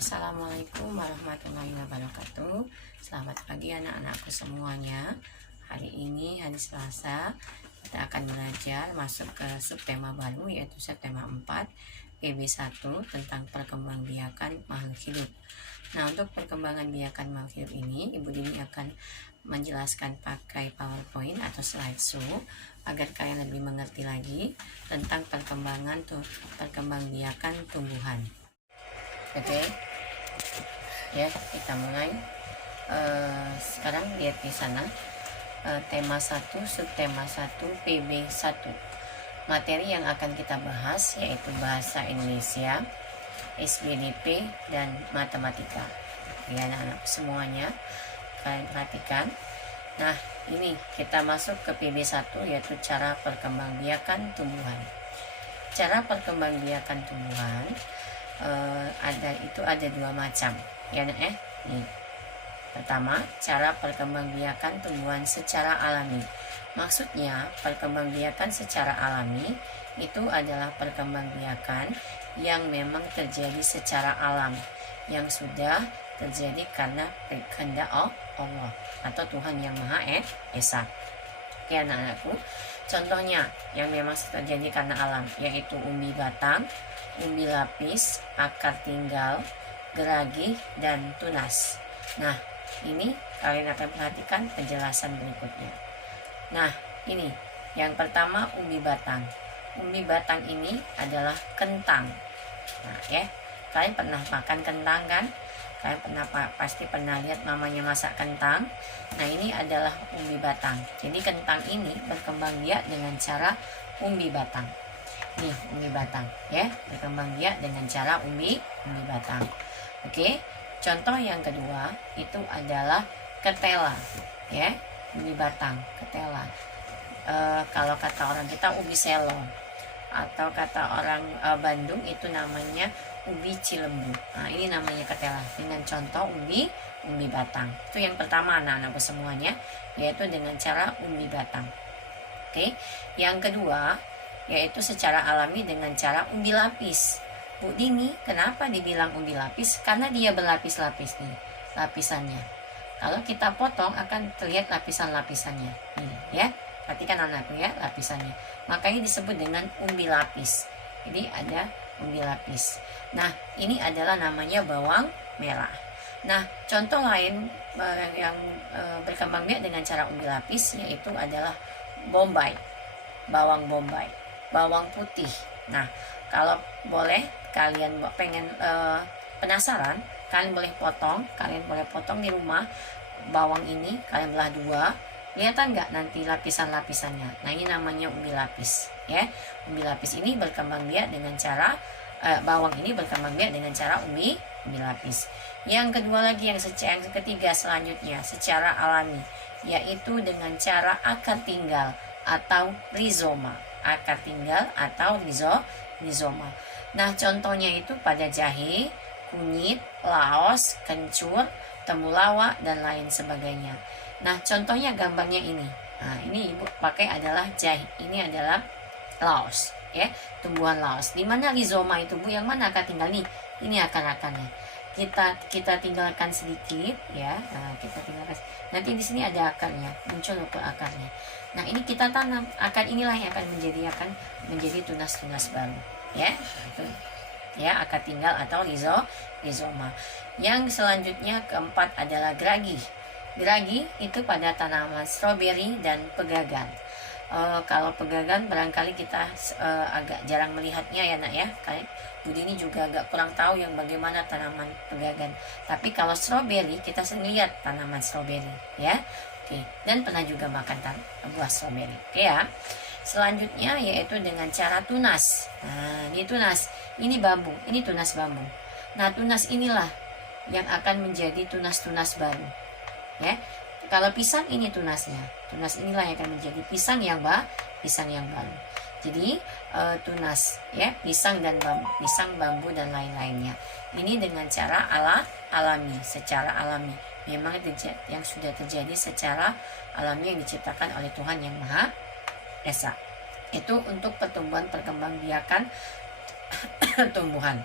Assalamualaikum warahmatullahi wabarakatuh. Selamat pagi anak-anakku semuanya. Hari ini hari Selasa, kita akan belajar masuk ke subtema baru, yaitu subtema 4 PB1 tentang perkembangbiakan makhluk hidup. Nah, untuk perkembangan-biakan makhluk hidup ini, Ibu Dini akan menjelaskan pakai PowerPoint atau slideshow agar kalian lebih mengerti lagi tentang perkembangbiakan tumbuhan. Oke, ya kita mulai. Sekarang lihat di sana, tema 1 subtema 1 PB1. Materi yang akan kita bahas yaitu bahasa Indonesia, SBDP, dan matematika. Ya anak-anak semuanya, kalian perhatikan. Nah, ini kita masuk ke PB1, yaitu cara perkembangbiakan tumbuhan. Cara perkembangbiakan tumbuhan ada dua macam, ya nih. Pertama, cara perkembangbiakan tumbuhan secara alami. Maksudnya, perkembangbiakan secara alami itu adalah perkembangbiakan yang memang terjadi secara alam, yang sudah terjadi karena kehendak Allah atau Tuhan Yang Maha Esa. Oke anak-anakku, contohnya yang memang terjadi karena alam yaitu umbi batang, umbi lapis, akar tinggal, geragi, dan tunas. Nah, ini kalian akan perhatikan penjelasan berikutnya. Nah, ini yang pertama, umbi batang. Umbi batang ini adalah kentang. Nah, ya, kalian pernah makan kentang kan? Kalian pasti pernah lihat mamanya masak kentang. Nah, ini adalah umbi batang. Jadi kentang ini berkembang biak dengan cara umbi batang. Nih, umbi batang, ya, berkembang biak dengan cara umbi batang. Oke, contoh yang kedua itu adalah ketela, ya, umbi batang, ketela. Kalau kata orang kita ubi selo, atau kata orang Bandung itu namanya ubi cilembu. Nah, ini namanya ketela dengan contoh umbi batang. Itu yang pertama anak-anakku semuanya, yaitu dengan cara umbi batang. Oke, yang kedua yaitu secara alami dengan cara umbi lapis. Bu Dini, kenapa dibilang umbi lapis? Karena dia berlapis-lapis nih, lapisannya. Kalau kita potong akan terlihat lapisan-lapisannya. Nih, ya. Perhatikan anakku ya, lapisannya. Makanya disebut dengan umbi lapis. Jadi ada umbi lapis. Nah, ini adalah namanya bawang merah. Nah, contoh lain yang berkembang biak dengan cara umbi lapis yaitu adalah bombay, bawang bombay, bawang putih. Nah, kalau boleh kalian pengen penasaran, kalian boleh potong di rumah bawang ini, kalian belah dua. Kelihatan nggak nanti lapisan-lapisannya? Nah, ini namanya umbi lapis, ya. Umbi lapis ini berkembang biak dengan cara bawang ini berkembang biak dengan cara umbi lapis. Yang kedua lagi, yang ketiga selanjutnya secara alami, yaitu dengan cara akar tinggal atau rizoma. Akar tinggal atau rizoma. Nah, contohnya itu pada jahe, kunyit, laos, kencur, temulawak, dan lain sebagainya. Nah, contohnya gambarnya ini. Nah, ini ibu pakai adalah jahe. Ini adalah laos, ya, tumbuhan laos. Di mana rizoma itu, Bu? Yang mana akar tinggal nih? Ini akar-akarnya. Kita tinggalkan sedikit, ya. Nah, kita tinggalkan. Nanti di sini ada akarnya, muncul ke akarnya. Nah, ini kita tanam. Akar inilah yang akan menjadi tunas-tunas baru, ya. Itu, ya, akar tinggal atau rizoma. Yang selanjutnya keempat adalah geragi. Geragi itu pada tanaman stroberi dan pegagan. Kalau pegagan barangkali kita agak jarang melihatnya ya nak ya. Bu Dini juga agak kurang tahu yang bagaimana tanaman pegagan. Tapi kalau stroberi kita sering lihat tanaman stroberi, ya. Oke. Dan pernah juga makan buah stroberi. Oke ya. Selanjutnya yaitu dengan cara tunas. Nah, ini tunas. Ini bambu. Ini tunas bambu. Nah, tunas inilah yang akan menjadi tunas-tunas baru. Ya, kalau pisang ini tunasnya, tunas inilah yang akan menjadi pisang yang baru. Jadi tunas, ya, pisang bambu dan lain-lainnya. Ini dengan cara alami, secara alami. Memang yang sudah terjadi secara alami yang diciptakan oleh Tuhan Yang Maha Esa. Itu untuk perkembangbiakan tumbuhan.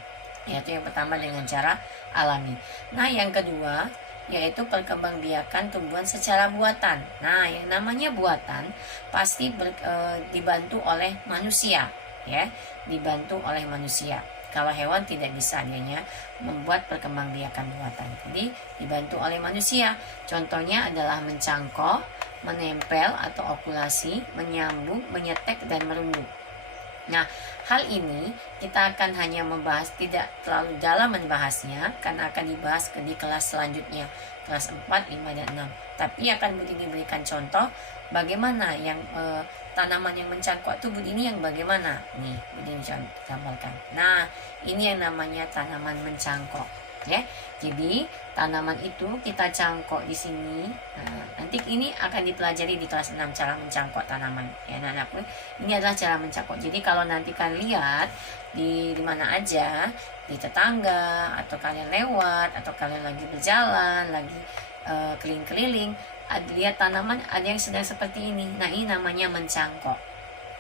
Yaitu yang pertama dengan cara alami. Nah, yang kedua yaitu perkembangbiakan tumbuhan secara buatan. Nah, yang namanya buatan pasti dibantu oleh manusia, ya, dibantu oleh manusia. Kalau hewan tidak bisa adanya membuat perkembangbiakan buatan. Jadi dibantu oleh manusia. Contohnya adalah mencangkok, menempel atau okulasi, menyambung, menyetek dan merunduk. Nah, hal ini kita akan hanya membahas, tidak terlalu dalam membahasnya karena akan dibahas di kelas selanjutnya, kelas 4, 5, dan 6. Tapi akan Budi diberikan contoh bagaimana yang tanaman yang mencangkok itu Budi ini yang bagaimana. Nih, Budi gambarkan. Nah, ini yang namanya tanaman mencangkok, ya. Jadi tanaman itu kita cangkok di sini. Nah, nanti ini akan dipelajari di kelas 6 cara mencangkok tanaman. Ya, anak-anakku, ini adalah cara mencangkok. Jadi kalau nanti kalian lihat di mana aja, di tetangga atau kalian lewat atau kalian lagi berjalan, lagi keliling-keliling, lihat tanaman ada yang sedang seperti ini. Nah, ini namanya mencangkok.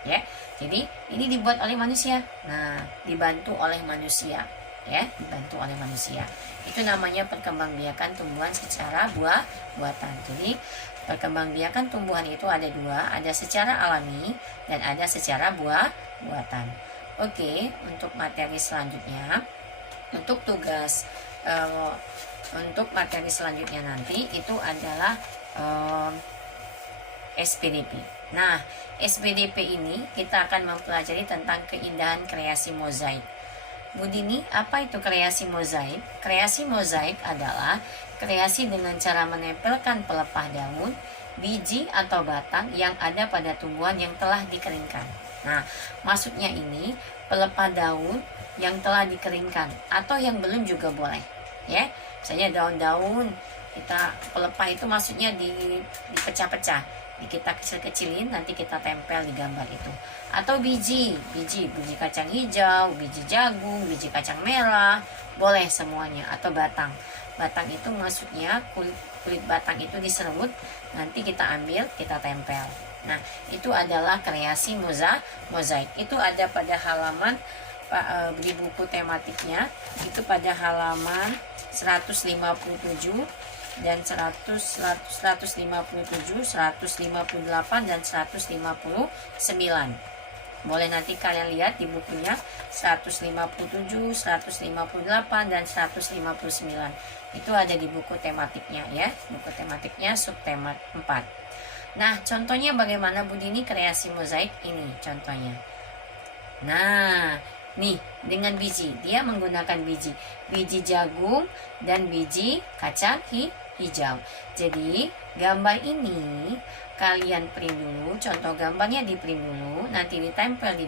Ya. Jadi ini dibuat oleh manusia. Nah, dibantu oleh manusia. Ya, dibantu oleh manusia. Itu namanya perkembangbiakan tumbuhan secara buatan. Jadi perkembangbiakan tumbuhan itu ada dua, ada secara alami dan ada secara buatan. Oke, untuk materi selanjutnya, untuk tugas untuk materi selanjutnya nanti itu adalah SPDP. Nah, SPDP ini kita akan mempelajari tentang keindahan kreasi mozaik. Budini, apa itu kreasi mozaik? Kreasi mozaik adalah kreasi dengan cara menempelkan pelepah daun, biji atau batang yang ada pada tumbuhan yang telah dikeringkan. Nah, maksudnya ini pelepah daun yang telah dikeringkan atau yang belum juga boleh, ya. Misalnya daun-daun kita pelepah itu maksudnya dipecah-pecah, kita kecil-kecilin, nanti kita tempel di gambar itu. Atau biji kacang hijau, biji jagung, biji kacang merah, boleh semuanya. Atau batang itu maksudnya kulit batang itu diserut, nanti kita ambil, kita tempel. Nah, itu adalah kreasi mozaik. Itu ada pada halaman di buku tematiknya, itu pada halaman 157 dan 157, 158 dan 159. Boleh nanti kalian lihat di bukunya 157, 158 dan 159. Itu ada di buku tematiknya, ya. Buku tematiknya subtema 4. Nah, contohnya bagaimana Budini kreasi mozaik ini contohnya. Nah, nih dengan biji, dia menggunakan biji jagung dan biji kacang hijau. Jadi gambar ini kalian print dulu, contoh gambarnya di print dulu, nanti ditempel di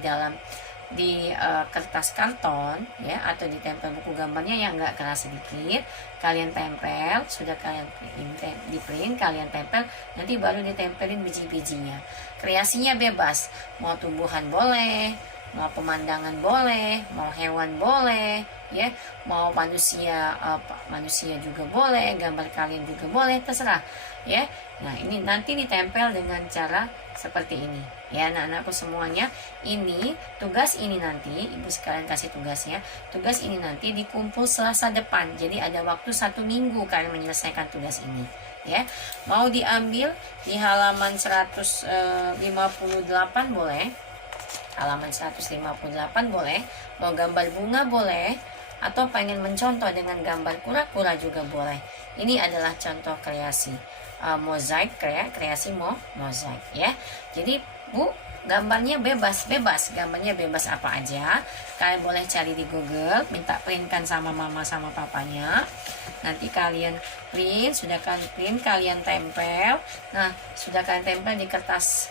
kertas karton, ya, atau ditempel buku gambarnya yang enggak keras sedikit, kalian tempel, sudah kalian di print, kalian tempel, nanti baru ditempelin biji-bijinya. Kreasinya bebas, mau tumbuhan boleh, mau pemandangan boleh, mau hewan boleh, ya, mau manusia juga boleh, gambar kalian juga boleh, terserah, ya. Nah, ini nanti ditempel dengan cara seperti ini, ya, anak-anakku semuanya. Ini tugas ini nanti ibu sekalian kasih tugasnya. Tugas ini nanti dikumpul Selasa depan, jadi ada waktu 1 minggu kalian menyelesaikan tugas ini, ya. Mau diambil di halaman 158 boleh, halaman 158 boleh, mau gambar bunga boleh, atau pengen mencontoh dengan gambar kura-kura juga boleh. Ini adalah contoh kreasi mozaik, kreasi mozaik, ya. Jadi Bu, gambarnya bebas, gambarnya bebas apa aja. Kalian boleh cari di Google, minta printkan sama mama sama papanya. Nanti kalian print, sudah kalian print, kalian tempel. Nah, sudah kalian tempel di kertas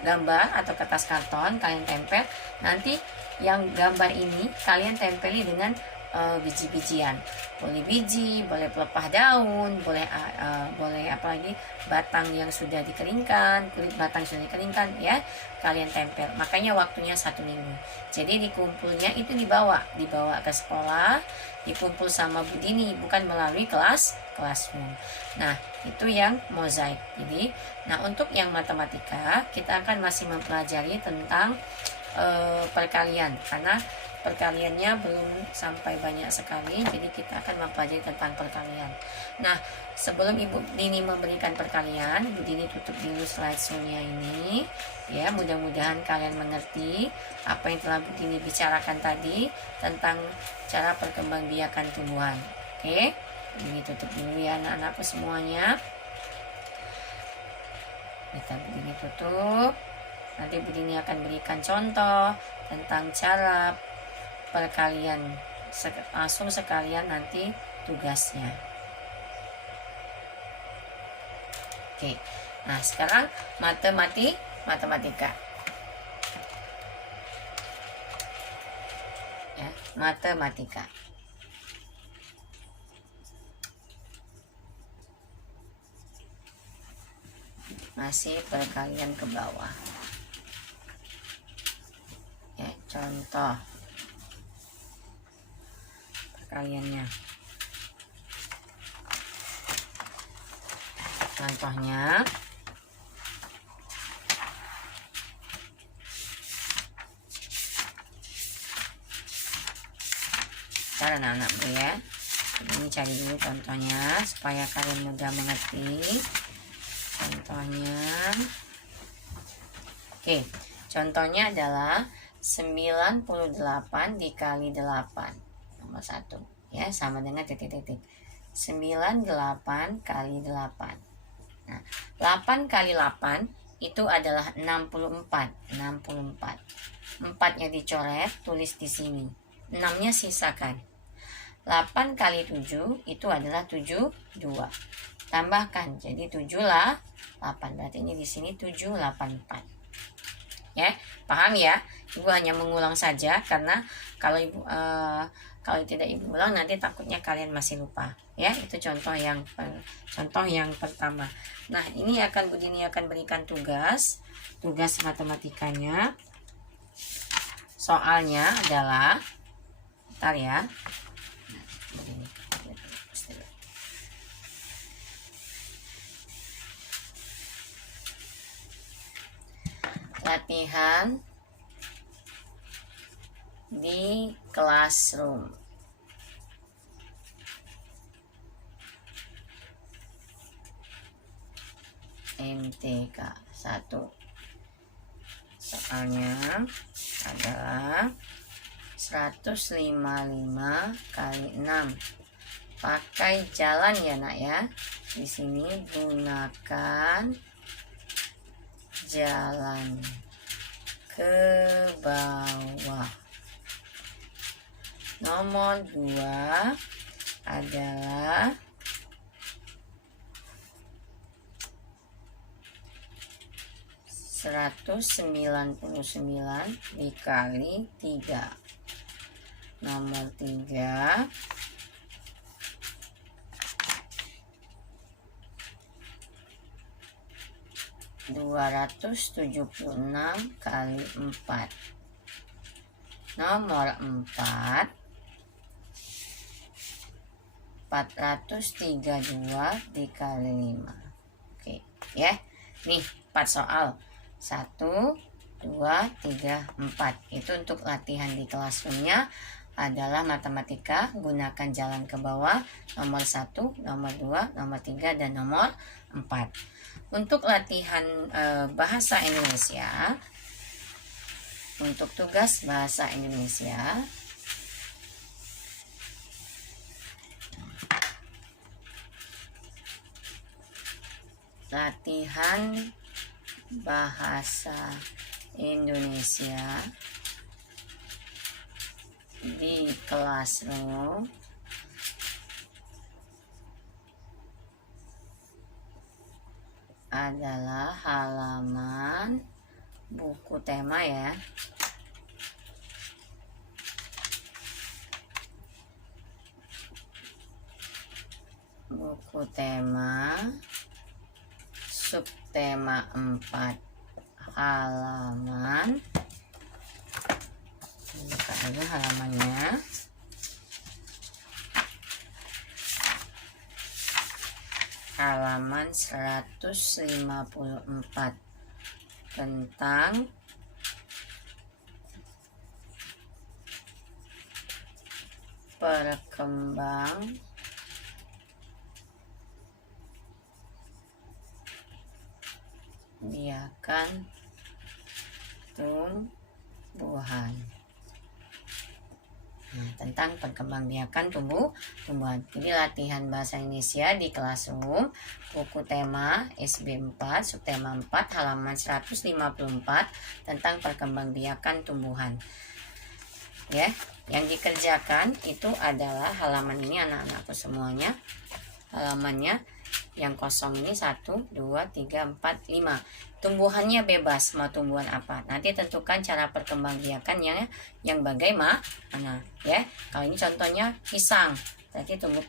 gambar atau kertas karton, kalian tempel. Nanti yang gambar ini kalian tempeli dengan biji-bijian, boleh biji, boleh pelepah daun, boleh apa lagi, batang yang sudah dikeringkan, kulit batang sudah dikeringkan, ya, kalian tempel. Makanya waktunya 1 minggu. Jadi dikumpulnya itu dibawa ke sekolah, dikumpul sama Budini, bukan melalui classroom. Nah, itu yang mozaik. Jadi, nah, untuk yang matematika kita akan masih mempelajari tentang perkalian, karena perkaliannya belum sampai banyak sekali, jadi kita akan mempelajari tentang perkalian. Nah, sebelum Ibu Dini memberikan perkalian, Ibu Dini tutup dulu slideshow-nya ini. Ya, mudah-mudahan kalian mengerti apa yang telah Bu Dini bicarakan tadi tentang cara perkembangbiakan tumbuhan. Oke, ini tutup dulu ya anak-anakku semuanya. Kita Bu Dini tutup. Nanti Bu Dini akan berikan contoh tentang cara perkalian, langsung sekalian nanti tugasnya. Oke, nah sekarang matematika. Ya, matematika. Masih perkalian ke bawah. Ya, contoh perkaliannya. Contohnya, cara anak-anak ya. Ini cari dulu contohnya supaya kalian mudah mengerti. Contohnya, oke, contohnya adalah 98 dikali 8, nomor 1 ya, sama dengan titik-titik. 98 kali 8. Nah, 8 kali 8 itu adalah 64. 4-nya dicoret, tulis di sini. 6-nya sisakan. 8 kali 7 itu adalah 72. Tambahkan, jadi 7 lah 8. Berarti ini di sini 784. Ya, paham ya? Ibu hanya mengulang saja karena kalau kalau tidak Ibu ulang nanti takutnya kalian masih lupa. Ya, itu contoh yang pertama. Nah, ini akan Bu Dini akan berikan tugas matematikanya. Soalnya adalah, bentar ya. Latihan di classroom. MTK 1. Soalnya adalah 155 kali 6. Pakai jalan ya nak ya. Di sini gunakan jalan ke bawah. Nomor 2 adalah 199 dikali 3. Nomor 3 276 kali 4. Nomor 4 432 dikali 5. Oke ya, nih 4 soal. 1, 2, 3, 4. Itu untuk latihan di classroomnya adalah matematika, gunakan jalan ke bawah, nomor 1, nomor 2, nomor 3, dan nomor 4. Untuk latihan bahasa Indonesia, untuk tugas bahasa Indonesia, latihan bahasa Indonesia di classroom adalah halaman buku tema ya. Buku tema subtema 4 halaman, buka dulu halamannya, halaman 154 tentang perkembang biakan tumbuhan. Nah, tentang perkembangbiakan tumbuhan. Jadi latihan bahasa Indonesia di kelas umum, buku tema SB 4, subtema 4, halaman 154 tentang perkembangbiakan tumbuhan. Ya, yang dikerjakan itu adalah halaman ini anak-anakku semuanya. Halamannya yang kosong ini 1, 2, 3, 4, 5. Tumbuhannya bebas, mau tumbuhan apa. Nanti tentukan cara perkembangbiakannya yang bagaimana ya. Kalau ini contohnya pisang, berarti tumbuh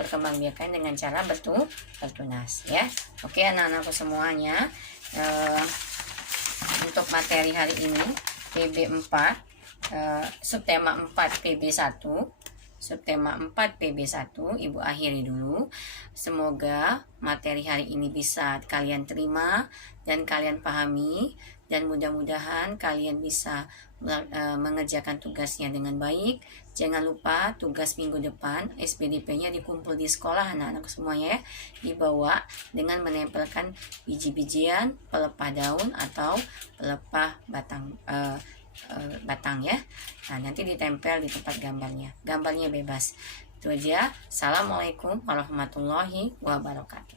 perkembangbiakan dengan cara bertunas ya. Oke anak-anakku semuanya, untuk materi hari ini PB 4, subtema 4 PB 1, subtema 4 PB 1 Ibu akhiri dulu. Semoga materi hari ini bisa kalian terima dan kalian pahami, dan mudah-mudahan kalian bisa mengerjakan tugasnya dengan baik. Jangan lupa tugas minggu depan SPDP-nya dikumpul di sekolah anak-anak semuanya ya, dibawa dengan menempelkan biji-bijian, pelepah daun atau pelepah batang ya. Nah, nanti ditempel di tempat gambarnya bebas. Itu aja. Assalamualaikum warahmatullahi wabarakatuh.